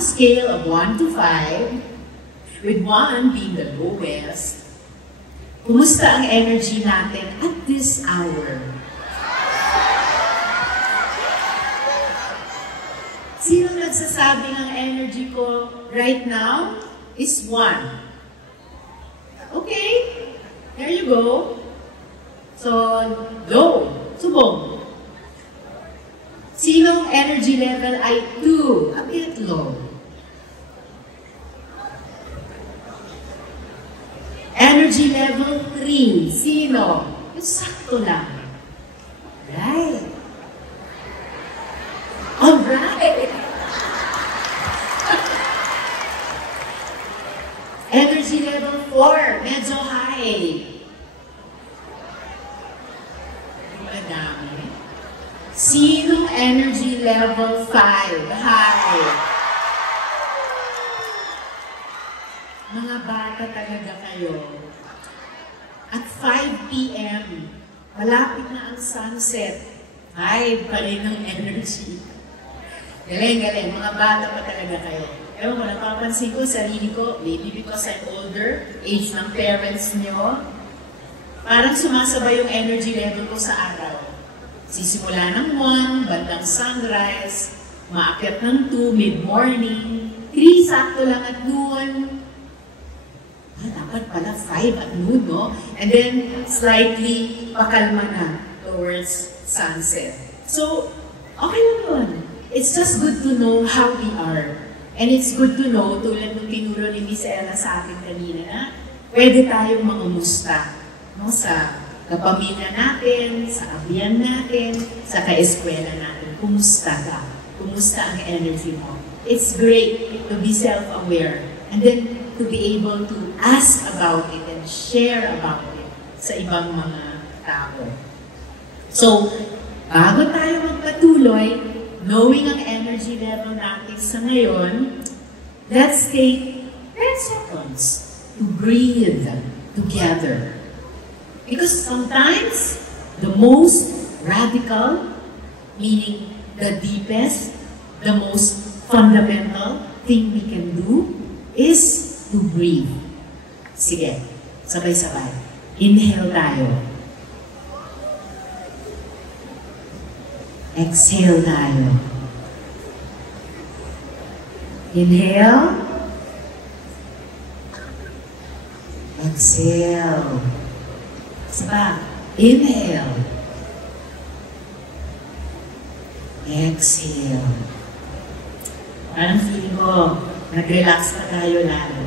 a scale of 1 to 5, with 1 being the lowest, kumusta ang energy natin at this hour? Sino nagsasabing ang energy ko right now is 1? Okay, there you go. So, low. Subong. Sinong energy level ay 2? A bit low. Energy level 3. Sino? Sakto lang. Right. Alright. Energy level 4. Medyo high. Madami. Sinong energy level 5? High. Mga bata talaga kayo. At 5 p.m., malapit na ang sunset. 5 pa rin ang energy. Galing, galing. Mga bata pa talaga kayo. Ewan mo, napapansin ko, sarili ko, maybe because I'm older, age ng parents nyo, parang sumasabay yung energy level ko sa araw. Sisimula ng 1, bandang sunrise, maakyat ng 2, mid-morning, 3, sakto lang at noon. Dapat pala 5 at noon, no? And then, slightly pakalma na towards sunset. So, okay na yun. It's just good to know how we are. And it's good to know, tulad ng tinuro ni Miss Ella sa akin kanina, na pwede tayong mangumusta, no? Sa kapamilya natin, sa kabiyan natin, sa kaeskwela natin. Kumusta ka? Kumusta ang energy mo? It's great to be self-aware. And then, to be able to ask about it and share about it sa ibang mga tao. So, bago tayo magpatuloy, knowing ang energy level natin sa ngayon, let's take 10 seconds to breathe together. Because sometimes, the most radical, meaning the deepest, the most fundamental thing we can do is to breathe. Sige, sabay-sabay. Inhale tayo. Exhale tayo. Inhale. Exhale. Saba. Inhale. Exhale. Parang feeling ko, nag-relax na tayo lalo.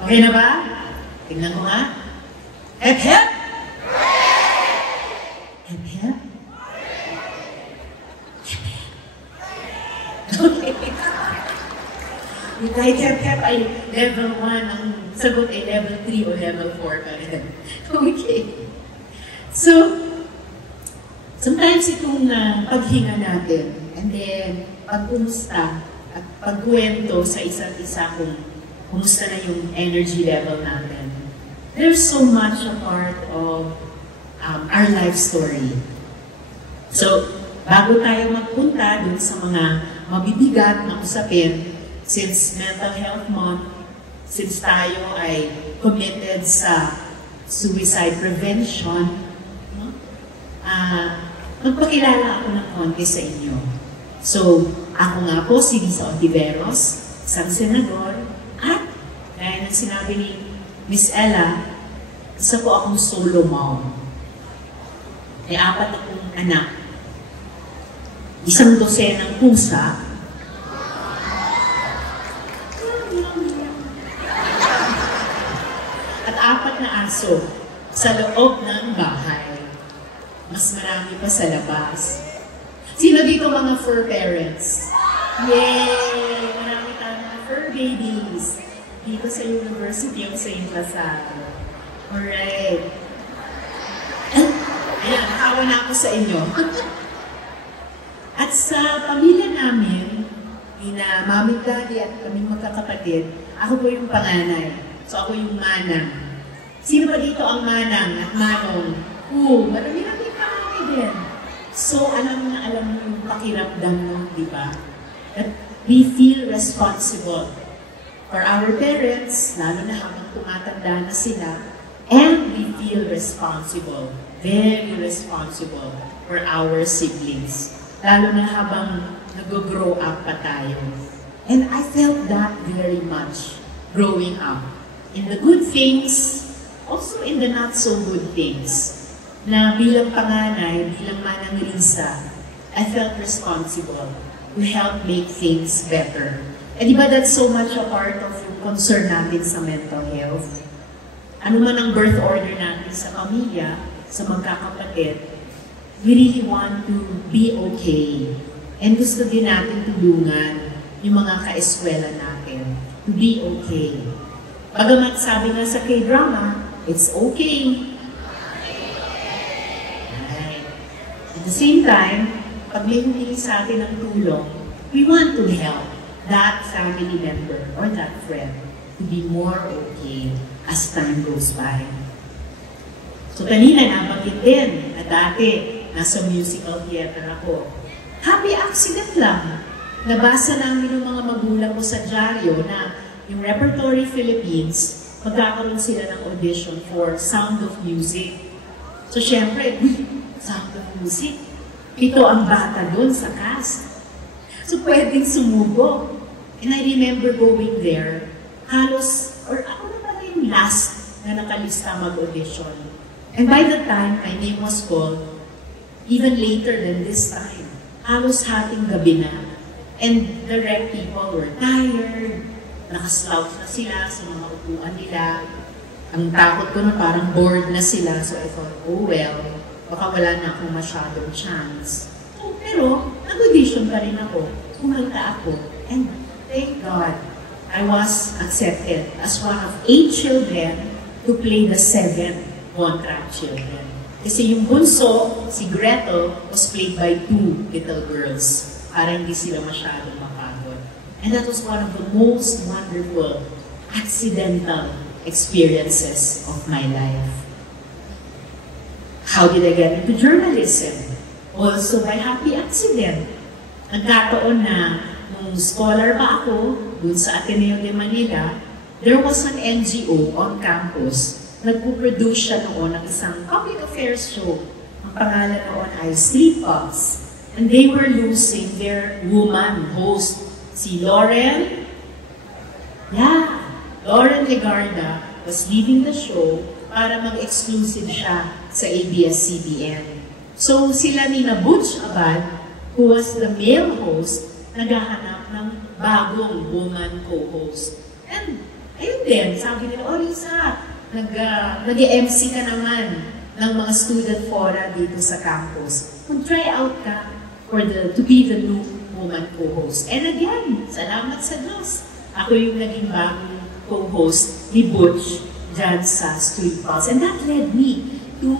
Okay na ba? Tingnan ko nga. Hep, hep! Hep, hep? Okay. Kahit hep, hep ay level 1, ang sagot ay level 3 o level 4 pa rin. Okay. So, sometimes itong paghinga natin, and then pag-umusta at pagkwento sa isa't isa kung kumusta na yung energy level natin. There's so much a part of our life story. So, bago tayo magpunta dun sa mga mabibigat na usapin, since Mental Health Month, since tayo ay committed sa suicide prevention, no? Magpakilala ako ng konti sa inyo. So, ako nga po si Lisa Ontiveros, isang senador, at gaya ng sinabi ni Miss Ella, isa po akong solo mom. May 4 akong anak. Isang dosenang pusa. At 4 na aso sa loob ng bahay. Mas marami pa sa labas. Sino dito mga fur parents? Yay! Marami tayong mga fur babies dito sa University of St. Lazaro. Alright. Ayan, nakawa na ako sa inyo. At sa pamilya namin, na mami, daddy at kaming magkakapatid, ako po yung panganay. So ako yung manang. Sino ba dito ang manang at manong? Marami na din panganay din. So, alam mo yung pakiramdam mo, di ba? At we feel responsible for our parents, lalo na habang tumatanda na sila, and we feel responsible, very responsible for our siblings, lalo na habang nag-grow up pa tayo. And I felt that very much growing up. In the good things, also in the not so good things. Na bilang panganay, bilang manang Risa, I felt responsible to help make things better. And di ba that's so much a part of yung concern natin sa mental health? Ano man ang birth order natin sa pamilya, sa magkakapatid, we really want to be okay. And gusto din natin tulungan yung mga ka-eskwela natin to be okay. Bagamat sabi nga sa K-drama, it's okay. Right. At the same time, pag may humingi sa atin ng tulong, we want to help that family member or that friend to be more okay as time goes by. So kanina nabanggit din na dati nasa musical theater ako. Happy accident lang. Nabasa namin ng mga magulang ko sa dyaryo na yung Repertory Philippines, magkakaroon sila ng audition for Sound of Music. So syempre, Sound of Music, ito ang bata doon sa cast. So pwedeng sumubok. And I remember going there, halos, or ako na pala yung last na nakalista mag-audition. And by the time my name was called, even later than this time, halos hating gabi na. And the rec people were tired, nakaslouch na sila sa mga upuan nila. Ang takot ko na parang bored na sila, so I thought, oh well, baka wala na akong masyadong chance. So, pero, nag-audition pa rin ako, kumanta ako, and thank God, I was accepted as one of 8 children to play the 7 one-track children. Kasi yung bunso, si Gretel, was played by 2 little girls. Para hindi sila masyadong mapagod. And that was one of the most wonderful, accidental experiences of my life. How did I get into journalism? Also by happy accident. Nagkataon na, nung scholar pa ako, dun sa Ateneo de Manila, there was an NGO on campus. Nagpo-produce siya noon ng isang public affairs show. Ang pangalan noon ay Street Talks. And they were losing their woman host, si Lauren. Yeah, Lauren Legarda was leading the show para mag-exclusive siya sa ABS-CBN. So sila ni Butch Abad, who was the male host, naghahanap ng bagong woman co-host. And ayun din, sabi nila, oh Lisa, nag-MC ka naman ng mga student fora dito sa campus. Mag-try out ka to be the new woman co-host. And again, salamat sa Diyos. Ako yung naging bagong co-host ni Butch dyan sa Street Pulse. And that led me to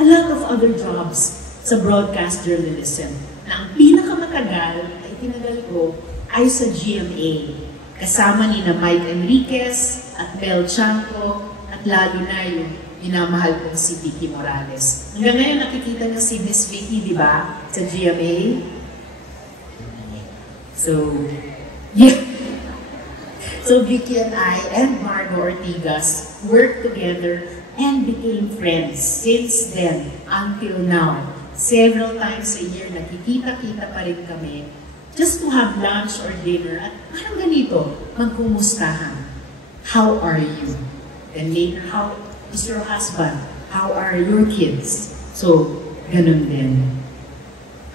a lot of other jobs sa broadcast journalism. Na ang pinakamatagal ay tinagal ko ay sa GMA. Kasama ni na Mike Enriquez at Mel Chanco at lalo na yung minamahal kong si Vicky Morales. Hanggang ngayon nakikita niyo si Miss Vicky, di ba? Sa GMA. So, yeah. So Vicky and I and Margo Ortigas worked together and became friends since then until now. Several times a year, nakikita-kita pa rin kami just to have lunch or dinner at parang ganito, magkumustahan. How are you? And later, how is your husband? How are your kids? So, ganun din.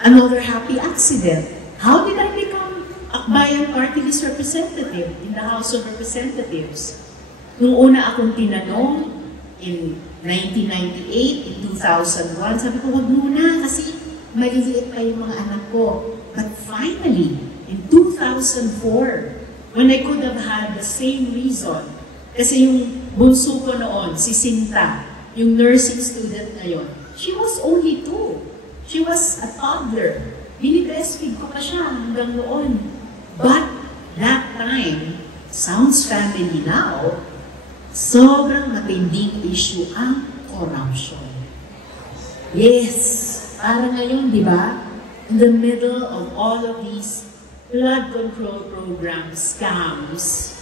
Another happy accident. How did I become Akbayan Party List representative in the House of Representatives? Nung una akong tinanong in 1998, in 2001, sabi ko, wag muna kasi maliliit pa yung mga anak ko. But finally, in 2004, when I could have had the same reason, kasi yung bunso ko noon, si Sinta, yung nursing student na yon, she was only 2. She was a toddler. Binibreastfeed ko pa siya hanggang noon. But that time, sounds family now, sobrang matinding issue ang corruption. Yes, para ngayon, di ba? In the middle of all of these flood control program scams,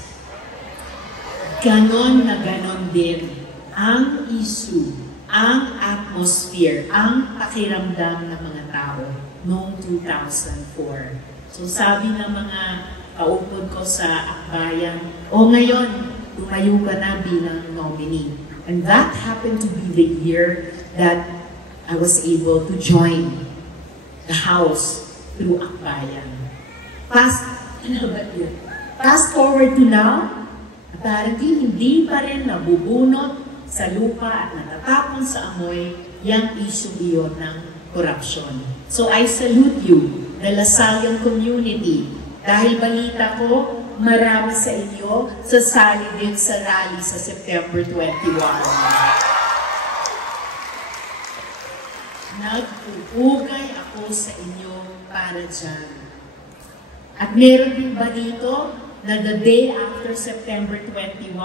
ganon na ganon din ang issue, ang atmosphere, ang pakiramdam ng mga tao noong 2004. So sabi ng mga kaupod ko sa akbayan, ngayon, tumayo ka na bilang nominee. And that happened to be the year that I was able to join the House through akbayan. Fast forward to now, apparently hindi pa rin nabubunot sa lupa at natatapon sa amoy yung issue iyon ng corruption. So I salute you, the Lasallian community, dahil balita ko, marami sa inyo sasali din sa rally sa September 21. Nagpupugay ako sa inyo para dyan. At meron din ba dito na the day after September 21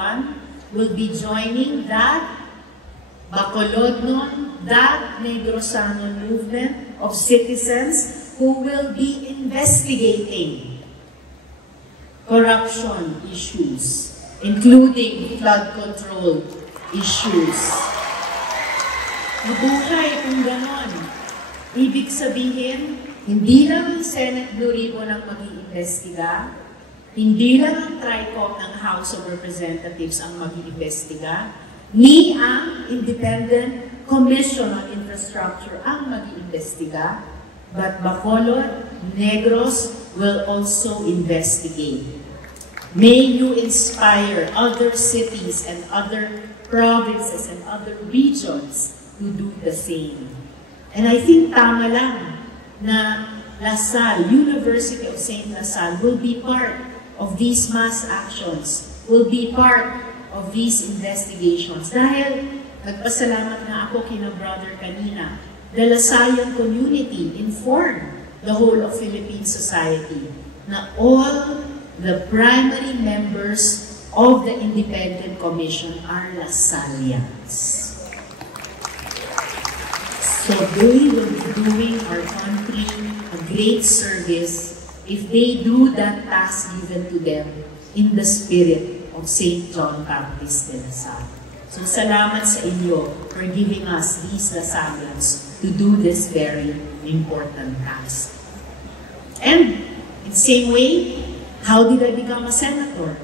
will be joining that Bacolodnon, that Negrosanon movement of citizens who will be investigating corruption issues, including flood control issues. Mabuhay kung ganon. Ibig sabihin, hindi lang ang Senate Blue Ribbon ang mag-iimbestiga, hindi lang ang TRICOM ng House of Representatives ang mag-iimbestiga, ni ang Independent Commission on Infrastructure ang mag-iimbestiga, but Bacolod, Negros will also investigate. May you inspire other cities and other provinces and other regions to do the same. And I think tama lang na LaSalle, University of St. LaSalle, will be part of these mass actions, will be part of these investigations. Dahil nagpasalamat na ako kina brother kanina, the Lasallian community informed the whole of Philippine society na all the primary members of the Independent Commission are Lasallians. So they will be doing our country a great service if they do that task given to them in the spirit of St. John Baptist de LaSalle. So salamat sa inyo for giving us these Lasallians to do this very important task. And in the same way, how did I become a senator?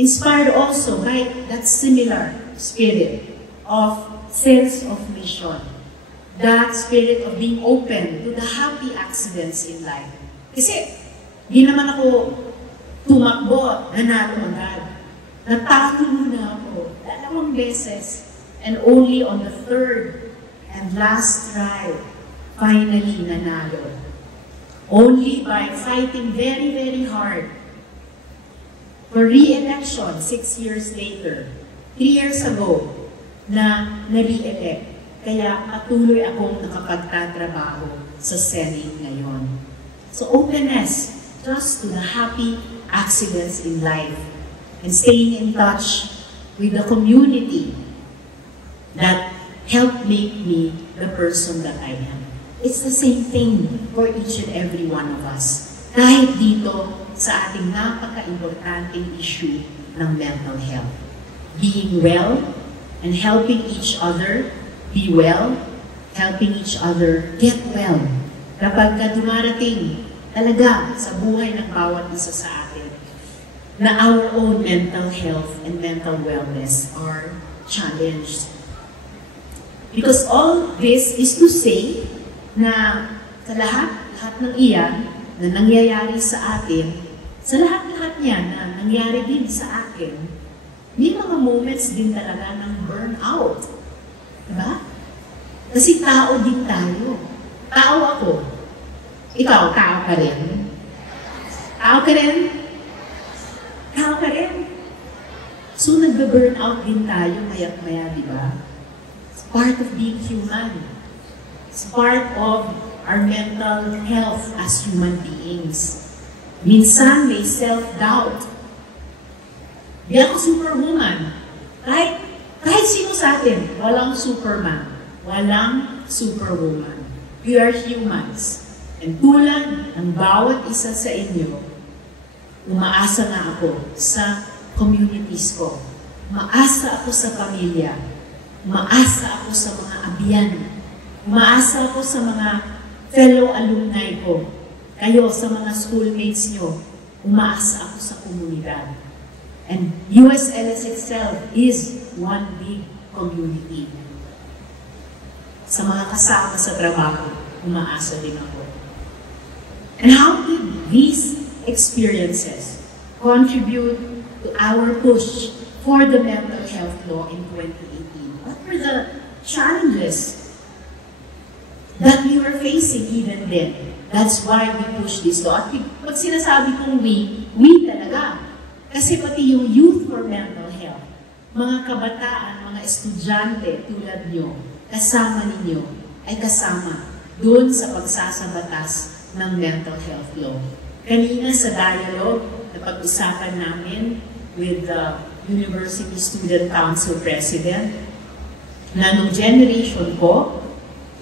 Inspired also by that similar spirit of sense of mission. That spirit of being open to the happy accidents in life. Kasi, di naman ako tumakbo, nanalo agad. Natalo muna ako 2 beses. And only on the 3rd and last try, finally nanalo. Only by fighting very, very hard for re-election 6 years later, 3 years ago, na na-re-elect. Kaya patuloy akong nakapagtatrabaho sa Senate ngayon. So openness, trust to the happy accidents in life, and staying in touch with the community that helped make me the person that I am. It's the same thing for each and every one of us. Kahit dito sa ating napaka-importanting issue ng mental health. Being well and helping each other be well, helping each other get well. Kapag dumarating talaga sa buhay ng bawat isa sa atin, na our own mental health and mental wellness are challenged. Because all this is to say na sa lahat ng iyan na nangyayari sa atin, sa lahat niyan na nangyari din sa akin, may mga moments din talaga ng burnout. Diba? Kasi tao din tayo. Tao ako. Ikaw, tao ka rin. Tao ka rin. Tao ka rin. So, nagbe-burnout din tayo maya't-maya, diba? It's part of being human. It's part of our mental health as human beings. Minsan, may self-doubt. Di ako superwoman. Kahit sino sa atin, walang superman, walang superwoman. We are humans. And tulad ng bawat isa sa inyo, umaasa na ako sa communities ko. Umaasa ako sa pamilya. Umaasa ako sa mga abiyan. Umaasa ako sa mga fellow alumni ko. Kayo, sa mga schoolmates nyo. Umaasa ako sa komunidad. And USLS itself is one big community. Sa mga kasama sa trabaho, umaasa din ako. And how did these experiences contribute to our push for the mental health law in 2018? What were the challenges that we were facing even then? That's why we pushed this law. At pag sinasabi kong we talaga. Kasi pati yung Youth for Mental Health, mga kabataan, mga estudyante tulad nyo, kasama ninyo, ay kasama doon sa pagsasabatas ng mental health law. Kanina sa dialogue na pag-usapan namin with the University Student Council President, na nung generation ko,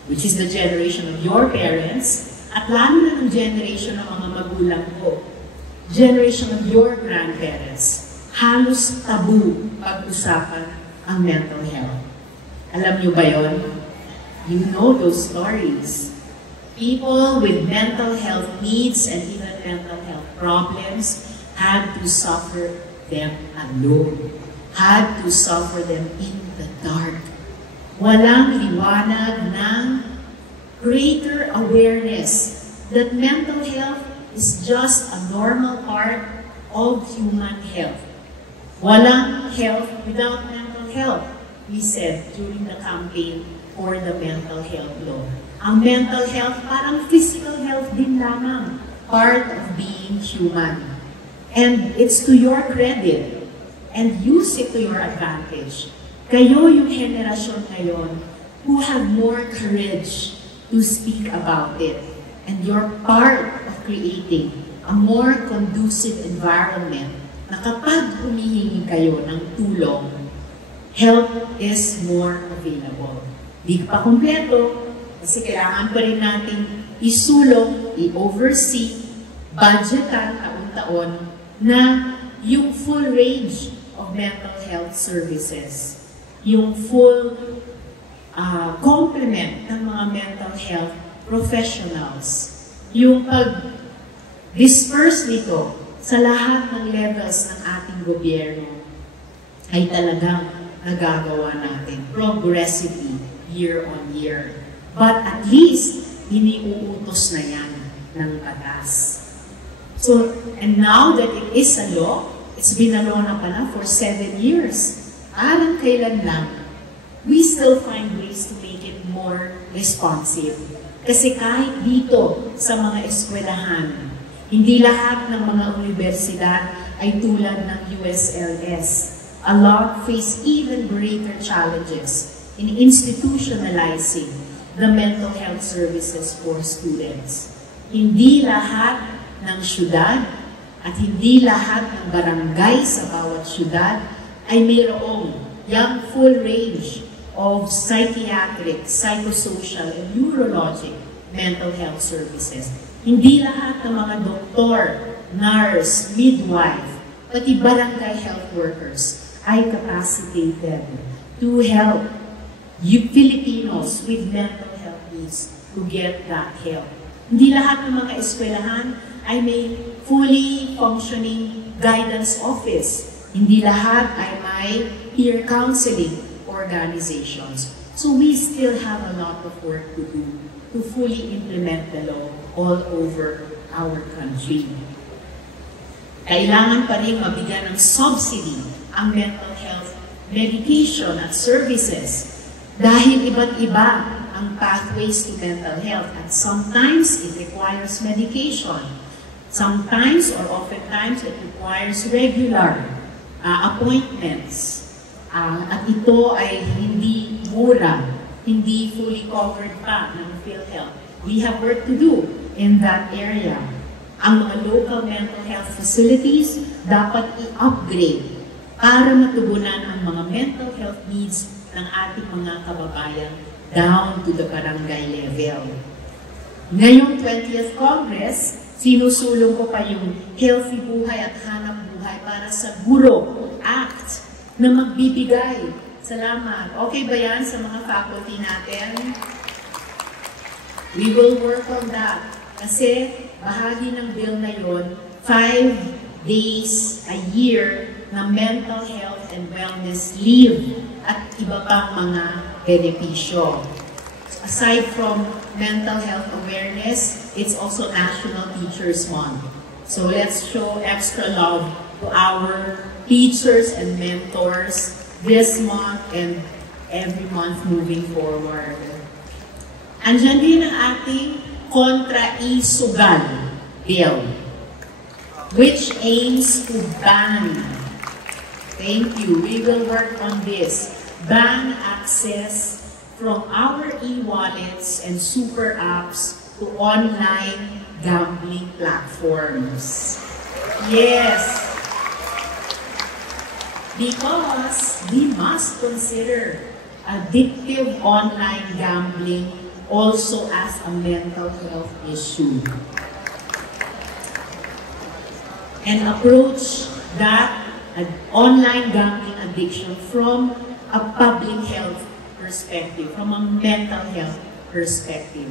which is the generation of your parents, at lalo na ng generation ng mga magulang ko, generation of your grandparents, halos tabu pag-usapan ang mental health. Alam niyo ba yon? You know those stories. People with mental health needs and even mental health problems had to suffer them alone, had to suffer them in the dark. Walang liwanag ng greater awareness that mental health is just a normal part of human health. Walang health without mental health, we said during the campaign for the mental health law. Ang mental health parang physical health din lamang, part of being human. And it's to your credit, and use it to your advantage. Kayo yung henerasyon ngayon who have more courage to speak about it. And you're part of creating a more conducive environment na kapag humihingi kayo ng tulong, help is more available. Di pa kumpleto, kasi kailangan pa rin natin isulong, i-oversee, budgetan taon-taon na yung full range of mental health services, yung full complement ng mga mental health professionals, yung pag-disperse nito sa lahat ng levels ng ating gobyerno ay talagang nagagawa natin progressively year on year. But at least, iniuutos na yan ng batas. So, and now that it is a law, it's been a law na pala for 7 years. Parang kailan lang, we still find ways to make it more responsive. Kasi kahit dito sa mga eskwelahan, hindi lahat ng mga universidad ay tulad ng USLS. A lot face even greater challenges in institutionalizing the mental health services for students. Hindi lahat ng syudad at hindi lahat ng barangay sa bawat syudad ay mayroong yung full range of psychiatric, psychosocial, and neurologic mental health services. Hindi lahat ng mga doktor, nurse, midwife, pati barangay health workers ay capacitated to help you Filipinos with mental health needs to get that help. Hindi lahat ng mga eskwelahan ay may fully functioning guidance office. Hindi lahat ay may peer counseling organizations. So we still have a lot of work to do to fully implement the law all over our country. Kailangan pa rin mabigyan ng subsidy ang mental health medication at services dahil iba't iba ang pathways to mental health at sometimes it requires medication. Sometimes or oftentimes it requires regular appointments. At ito ay hindi mura, hindi fully covered pa ng PhilHealth. We have work to do in that area. Ang mga local mental health facilities dapat i-upgrade para matugunan ang mga mental health needs ng ating mga kababayan down to the barangay level. Ngayong 20th Congress, sinusulong ko pa yung Healthy Buhay at Hanap Buhay para sa Guro Act na magbibigay. Salamat. Okay ba yan sa mga faculty natin? We will work on that. Kasi bahagi ng bill na yon, 5 days a year na mental health and wellness leave at iba pang mga benepisyo. Aside from mental health awareness, it's also National Teachers Month. So let's show extra love to our teachers and mentors this month and every month moving forward. Andyan din ang ating kontra-isugal bill, which aims to ban, thank you, we will work on this, ban access from our e-wallets and super apps to online gambling platforms. Yes, because we must consider addictive online gambling also as a mental health issue. And approach that online gambling addiction from a public health perspective, from a mental health perspective.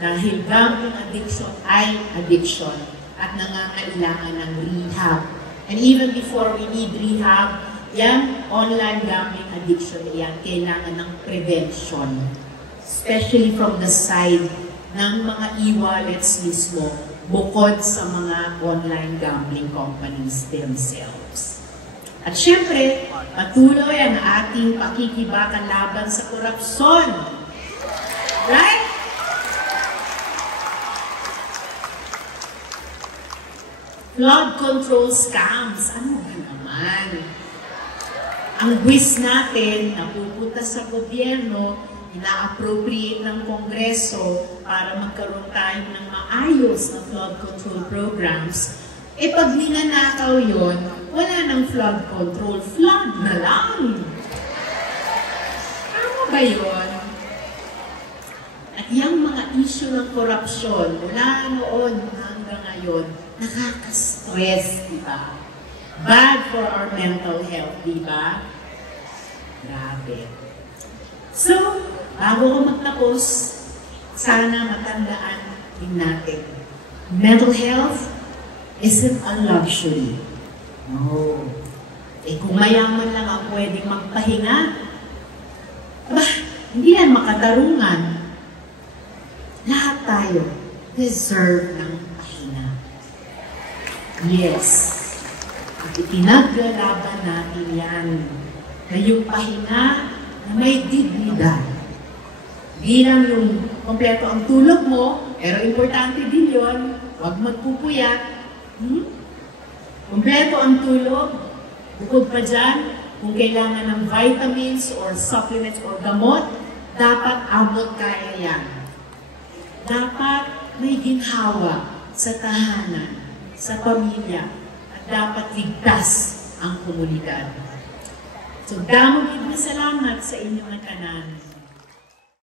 Dahil gambling addiction ay addiction at nangangailangan ng rehab. And even before we need rehab, yan online gambling addiction, yan kailangan ng prevention. Especially from the side ng mga e-wallets mismo, bukod sa mga online gambling companies themselves. At syempre, patuloy ang ating pakikibakan laban sa korupsyon. Right? Flood control scams. Ano ba naman? Ang buwis natin na pupunta sa gobyerno, ina-appropriate ng Kongreso para magkaroon tayo ng maayos na flood control programs, eh pag ninanakaw yun, wala nang flood control, flood na lang. Ano ba yun? At yung mga issue ng korupsyon, mula noon hanggang ngayon, nakaka-stress, di ba? Bad for our mental health, di ba? Grabe. So, bago ko magtapos, sana matandaan din natin. Mental health isn't a luxury. No. Eh kung mayaman lang ang pwedeng magpahinga, aba, hindi yan makatarungan. Lahat tayo deserve ng pahinga. Yes. At ipinaglalaban natin yan na yung pahinga na may dignidad. Di lang yung kompleto ang tulog mo, pero importante din yun, huwag magpupuyat. Kompleto ang tulog, bukod pa dyan, kung kailangan ng vitamins or supplements or gamot, dapat abot kaya yan. Dapat may ginhawa sa tahanan, sa pamilya, at dapat ligtas ang komunidad. So, daming salamat sa inyong nakanan.